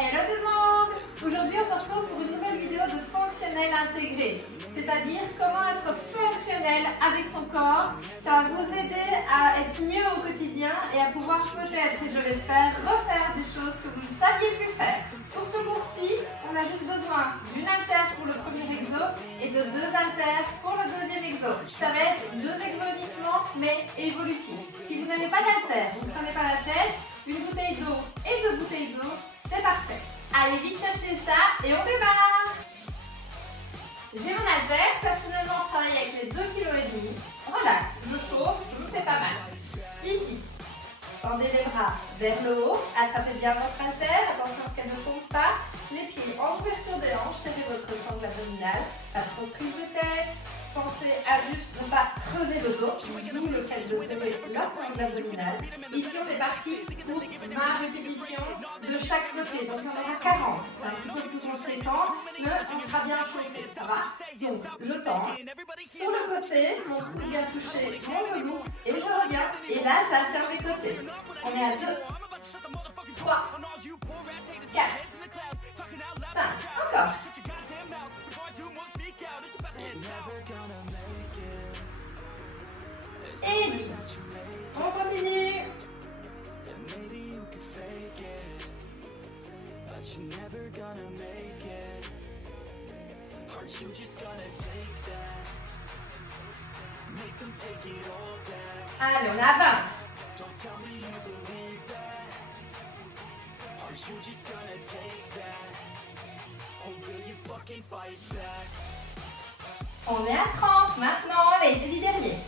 Hello tout le monde! Aujourd'hui on se retrouve pour une nouvelle vidéo de fonctionnel intégré, c'est-à-dire comment être fonctionnel avec son corps. Ça va vous aider à être mieux au quotidien et à pouvoir peut-être, et je l'espère, refaire des choses que vous ne saviez plus faire. Pour ce cours-ci, on a juste besoin d'une haltère pour le premier exo et de 2 haltères pour le deuxième exo. Ça va être 2 exos uniquement mais évolutifs. Si vous n'avez pas d'haltère, vous ne prenez pas la tête, une bouteille d'eau et 2 bouteilles d'eau, c'est parfait. Allez vite chercher ça et on démarre. J'ai mon haltère, personnellement je travaille avec les 2,5 kg. Relax, je chauffe, je vous fais pas mal. Ici, tendez les bras vers le haut, attrapez bien votre haltère, attention à ce qu'elle ne tombe pas. Les pieds en ouverture des hanches, serrez votre sangle abdominale, pas trop prise de tête. Pensez à juste ne pas creuser le dos, d'où le fait de serrer la sangle abdominale. Ici, on est parti pour 20 répétitions de chaque côté. Donc, on aura 40. C'est un petit peu plus conséquent, mais on sera bien chauffé. Ça va? Donc, je tends. Sur le côté, mon coude vient toucher mon genou et je reviens. Et là, j'alterne les côtés. On est à 2, 3, 4, 5. Encore. Et 10. On continue. Allez, on est à 20. On est à 30 maintenant, les 10 derniers.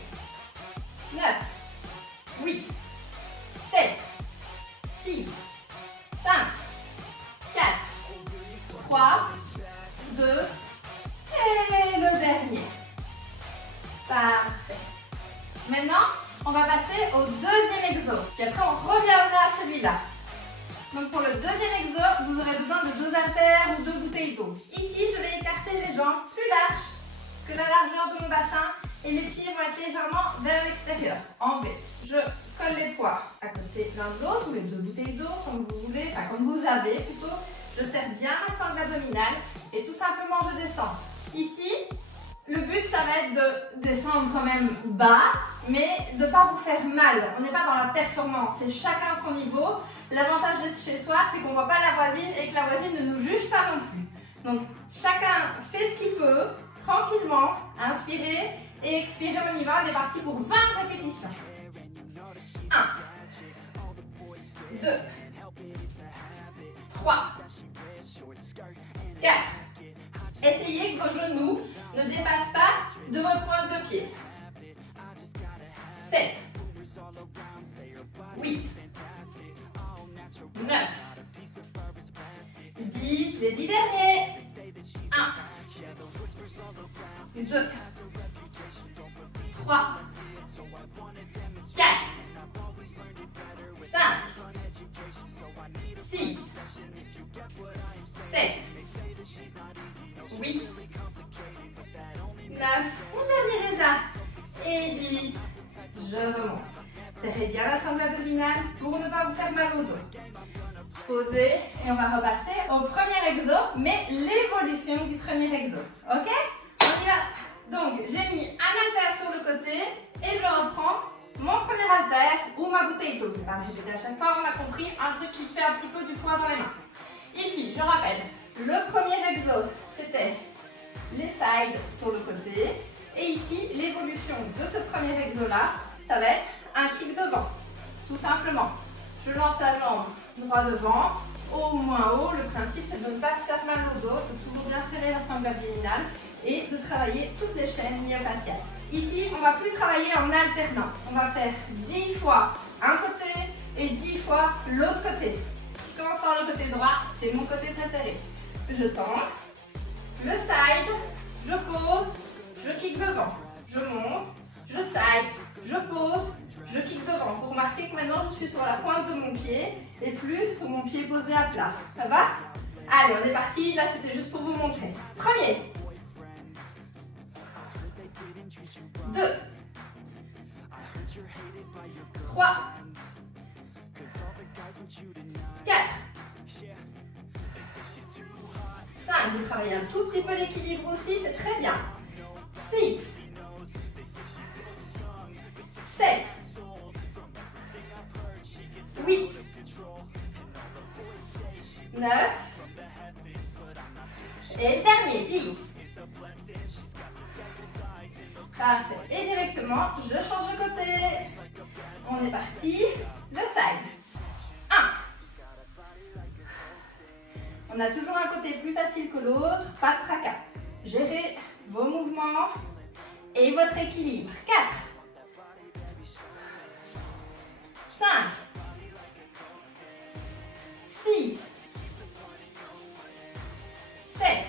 9, 8, 7, 6, 5, 4, 3, 2, et le dernier. Parfait. Maintenant, on va passer au deuxième exo. Et après, on reviendra à celui-là. Donc pour le deuxième exo, vous aurez besoin de 2 haltères ou 2 bouteilles d'eau. Ici, je vais écarter les jambes plus larges que la largeur de mon bassin et les pieds vont être légèrement vers l'extérieur. En V. Je colle les poids à côté l'un de l'autre ou les 2 bouteilles d'eau comme vous voulez, enfin comme vous avez plutôt. Je serre bien ma sangle abdominale et tout simplement je descends. Ici, le but ça va être de descendre quand même bas, mais de ne pas vous faire mal. On n'est pas dans la performance, c'est chacun son niveau. L'avantage d'être chez soi, c'est qu'on ne voit pas la voisine et que la voisine ne nous juge pas non plus. Donc chacun fait ce qu'il peut, tranquillement, inspirez et expirez, on y va. On est parti pour 20 répétitions. 1, 2, 3, 4. Essayez que vos genoux ne dépassent pas de votre pointe de pied. 7, 8, 9, 10, les 10 derniers. 1, 2, 3, 4, 5, 6, 7, 8, 9, on termine déjà, et 10, je remonte. Serrez bien la sangle abdominale pour ne pas vous faire mal au dos. Posez et on va repasser au premier exo, mais l'évolution du premier exo. Ok? On y va. Donc, j'ai mis un haltère sur le côté et je reprends mon premier haltère ou ma bouteille d'eau. Je vais pas répéter à chaque fois, on a compris, un truc qui fait un petit peu du poids dans les mains. Ici, je rappelle, le premier exo, c'était les sides sur le côté. Et ici, l'évolution de ce premier exo-là, ça va être un kick devant. Tout simplement. Je lance la jambe droit devant, haut ou moins haut. Le principe, c'est de ne pas se faire mal au dos, de toujours bien serrer la sangle abdominale et de travailler toutes les chaînes myofasciales. Ici, on ne va plus travailler en alternant. On va faire 10 fois un côté et 10 fois l'autre côté. Je commence par le côté droit, c'est mon côté préféré. Je tends, le side, je pose, je kick devant, je monte, je side, je pose, je kick devant. Vous remarquez que maintenant je suis sur la pointe de mon pied et plus sur mon pied posé à plat. Ça va? Allez, on est parti. Là, c'était juste pour vous montrer. Premier. 2, 3, 4, 5, vous travaillez un tout petit peu l'équilibre aussi, c'est très bien. 6, 7, 8, 9, et le dernier, 10. Parfait. Et directement, je change de côté. On est parti. Le side. 1. On a toujours un côté plus facile que l'autre. Pas de tracas. Gérez vos mouvements et votre équilibre. 4. 5. 6. 7.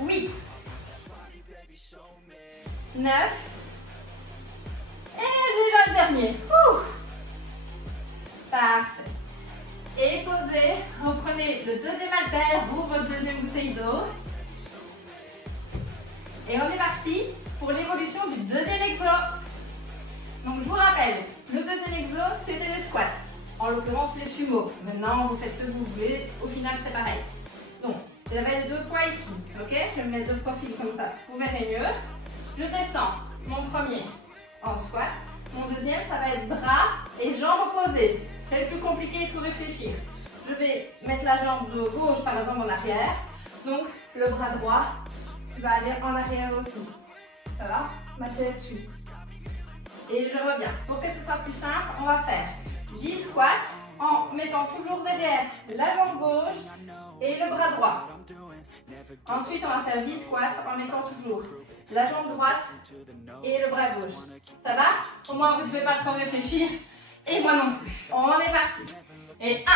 8. 9. Et déjà le dernier. Parfait. Et posez. Reprenez le deuxième haltère ou votre deuxième bouteille d'eau. Et on est parti pour l'évolution du deuxième exo. Donc je vous rappelle, le deuxième exo, c'était les squats. En l'occurrence les sumo. Maintenant, vous faites ce que vous voulez. Au final, c'est pareil. Donc, j'avais les 2 poids ici. Ok? Je vais me mettre de profil comme ça. Vous verrez mieux. Je descends mon premier en squat. Mon deuxième, ça va être bras et jambes opposées. C'est le plus compliqué, il faut réfléchir. Je vais mettre la jambe de gauche, par exemple, en arrière. Donc, le bras droit va aller en arrière aussi. Ça va? Ma tête dessus. Et je reviens. Pour que ce soit plus simple, on va faire 10 squats en mettant toujours derrière la jambe gauche et le bras droit. Ensuite, on va faire 10 squats en mettant toujours la jambe droite et le bras gauche. Ça va? Au moins, vous ne devez pas trop réfléchir. Et moi non plus. On est parti. Et 1.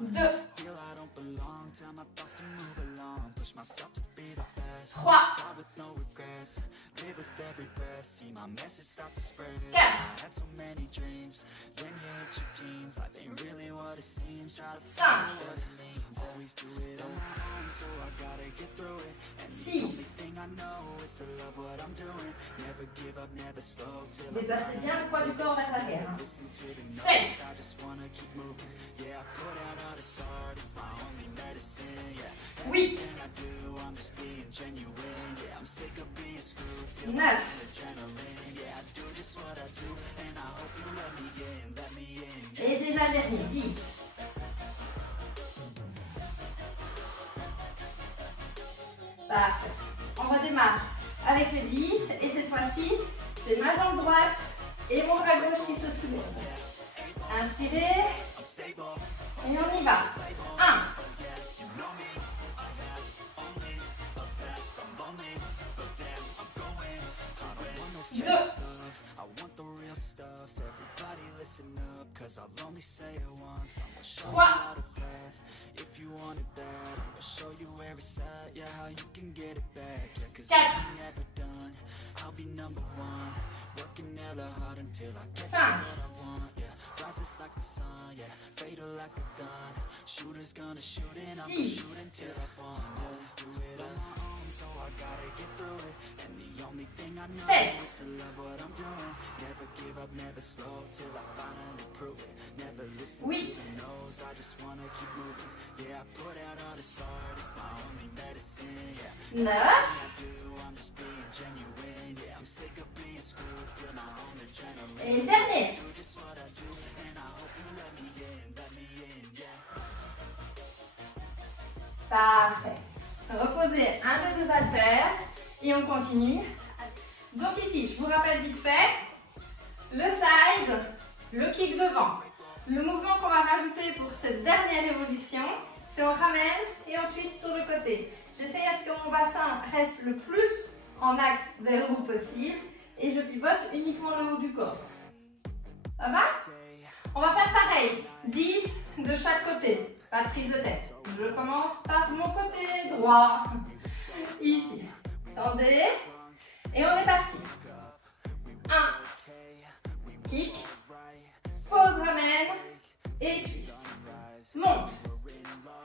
2. 3. 4. 5. 6. Déplacez bien le poids du corps vers l'arrière. 7. 8. 9. Et déjà dernier, 10. Parfait. On redémarre avec les 10 et cette fois-ci, c'est ma jambe droite et mon bras gauche qui se soulèvent. Inspirez et on y va. 1. 2. 3. 4. 5. 6. 7. 8. 9. Et dernier. Parfait. Reposez un des deux haltères et on continue. Donc ici, je vous rappelle vite fait, le side, le kick devant. Le mouvement qu'on va rajouter pour cette dernière évolution, c'est on ramène et on twist sur le côté. J'essaie à ce que mon bassin reste le plus en axe vers le haut possible et je pivote uniquement le haut du corps. Ça va? On va faire pareil, 10 de chaque côté, pas de prise de tête. Je commence par mon côté droit, ici. Tendez et on est parti. 1, kick, pose, ramène et twist. Monte,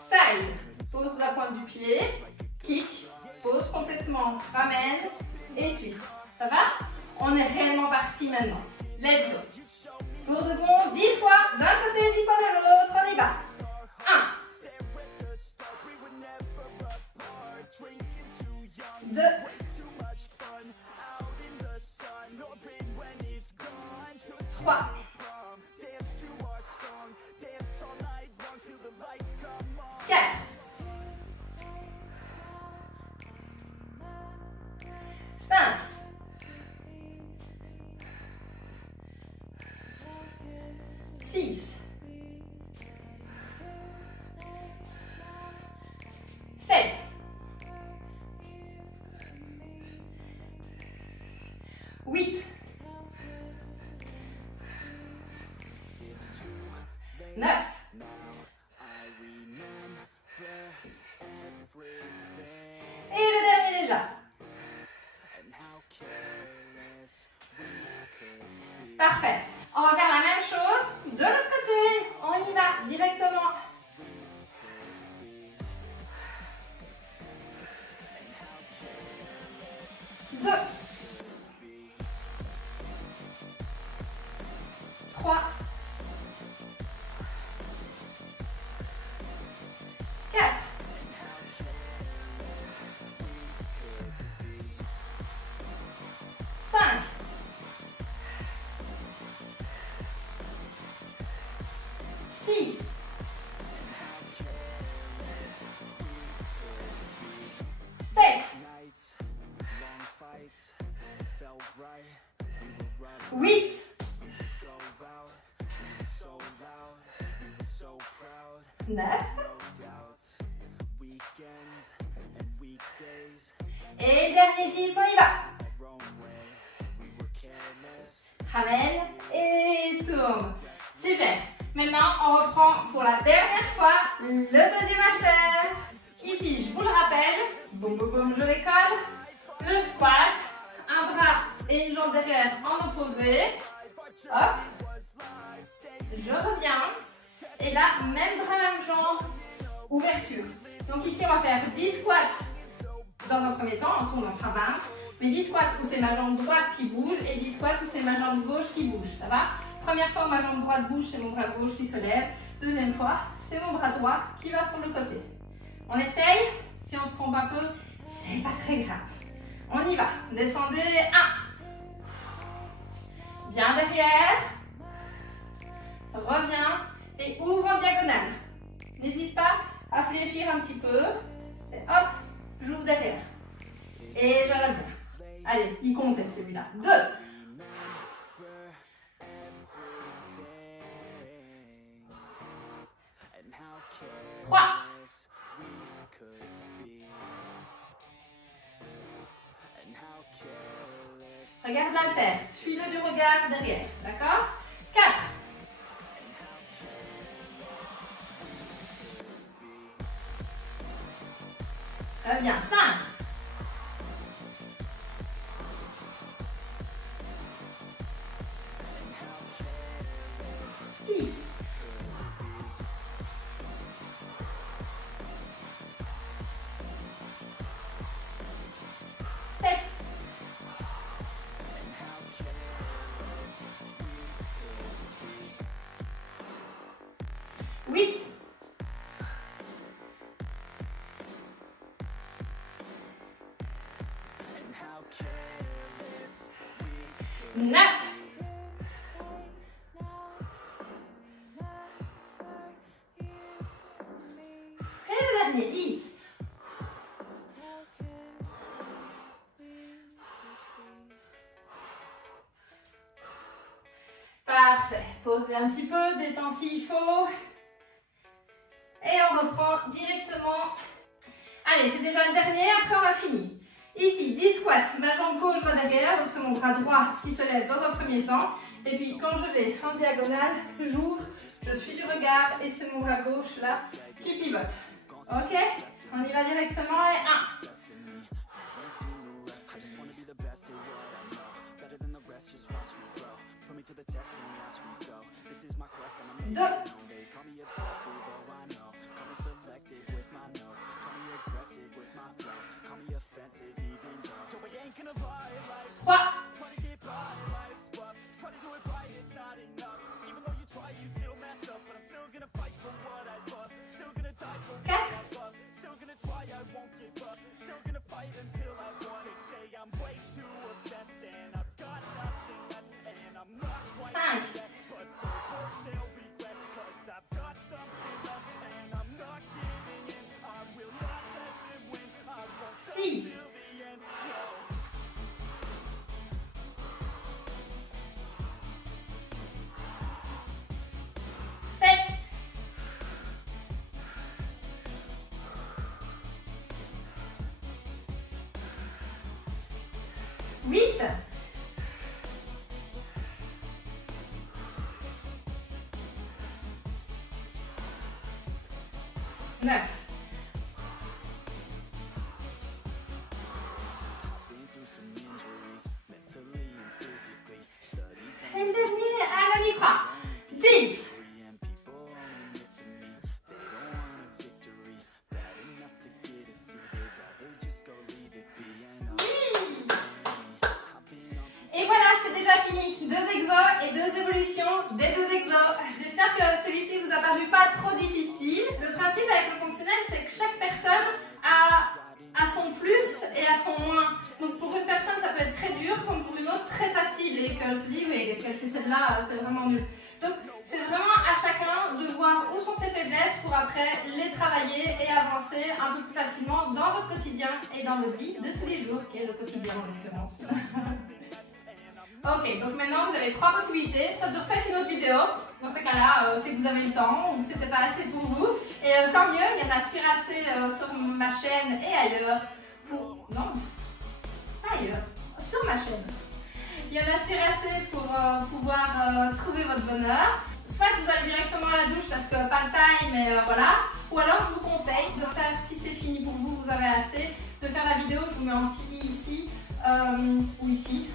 side, pose la pointe du pied, kick, pose complètement, ramène et twist. Ça va? On est réellement parti maintenant. Let's go. Vous tour de bond 10 fois d'un côté, 10 fois de l'autre. On y va. 1, 2, 3, 4, 5, 6, 7, 8, 9, et le dernier déjà. Parfait. On va faire la même chose de l'autre côté. On y va directement. 2, 3, 4, 5, 6, 7, 8, 9, et dernier 10, on y va. Ramène et tourne. Super. Maintenant, on reprend pour la dernière fois le deuxième haltère. Ici, je vous le rappelle, boum boum boum, je les colle. Le squat, un bras et une jambe derrière en opposé. Hop. Je reviens. Et là, même bras, même jambe, ouverture. Donc ici, on va faire 10 squats dans un premier temps. En tourne, on fera 20. Mais 10 squats où c'est ma jambe droite qui bouge et 10 squats où c'est ma jambe gauche qui bouge. Ça va? Première fois où ma jambe droite bouge, c'est mon bras gauche qui se lève. Deuxième fois, c'est mon bras droit qui va sur le côté. On essaye. Si on se trompe un peu, c'est pas très grave. On y va. Descendez. 1. Bien derrière. Reviens et ouvre en diagonale. N'hésite pas à fléchir un petit peu. Et hop, j'ouvre derrière. Et je reviens. Allez, il comptait celui-là. 2. 3. 4. Regarde l'haltère. Suis-le du regard derrière. D'accord? 4. 5. 6. 7. 8. 9. Et le dernier 10. Parfait. Posez un petit peu, détends s'il faut. Et on reprend directement. Allez, c'est déjà le dernier, après on a fini. Ici, 10 squats, ma jambe gauche va derrière, donc c'est mon bras droit qui se lève dans un premier temps. Et puis quand je vais en diagonale, j'ouvre, je suis du regard et c'est mon bras gauche là qui pivote. Ok? On y va directement et 1. 2. 3. Six. 8. 9. Et le dernier, allez, on y croit. 10. Et voilà, c'est déjà fini. 2 exos et 2 évolutions des 2 exos. J'espère que celui-ci vous a paru pas trop difficile. Le principe avec le fonctionnel, c'est que chaque personne a son plus et a son moins. Donc pour une personne, ça peut être très dur, comme pour une autre, très facile. Et qu'elle se dit, oui, qu'est-ce qu'elle fait celle-là, c'est vraiment nul. Donc c'est vraiment à chacun de voir où sont ses faiblesses pour après les travailler et avancer un peu plus facilement dans votre quotidien et dans votre vie de tous les jours, qui est le quotidien en l'occurrence. Ok, donc maintenant vous avez 3 possibilités, soit de refaire une autre vidéo, dans ce cas-là c'est que vous avez le temps ou que c'était pas assez pour vous, et tant mieux, il y en a assez sur ma chaîne et ailleurs, non, ailleurs, sur ma chaîne, il y en a assez pour pouvoir trouver votre bonheur, soit que vous allez directement à la douche parce que pas le time, et voilà, ou alors je vous conseille de faire, si c'est fini pour vous, vous avez assez, de faire la vidéo, je vous mets en petit i ici, ou ici,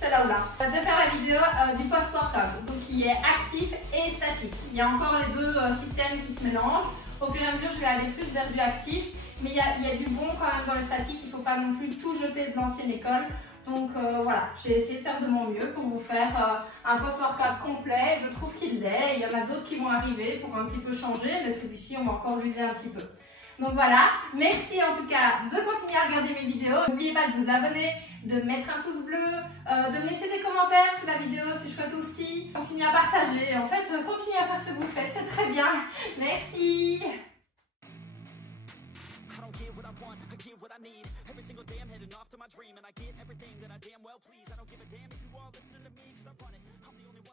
c'est là ou là. De faire la vidéo du post-workout, donc qui est actif et statique. Il y a encore les 2 systèmes qui se mélangent. Au fur et à mesure, je vais aller plus vers du actif, mais il y a du bon quand même dans le statique. Il ne faut pas non plus tout jeter de l'ancienne école. Donc voilà, j'ai essayé de faire de mon mieux pour vous faire un post-workout complet. Je trouve qu'il l'est. Il y en a d'autres qui vont arriver pour un petit peu changer, mais celui-ci, on va encore l'user un petit peu. Donc voilà, merci en tout cas de continuer à regarder mes vidéos. N'oubliez pas de vous abonner, de mettre un pouce bleu, de me laisser des commentaires sous la vidéo, c'est chouette aussi. Continuez à partager, en fait, continuez à faire ce que vous faites, c'est très bien. Merci. Every single day I'm heading off to my dream, and I get everything that I damn well please. I don't give a damn if you all listening to me, cause I run it. I'm the only one.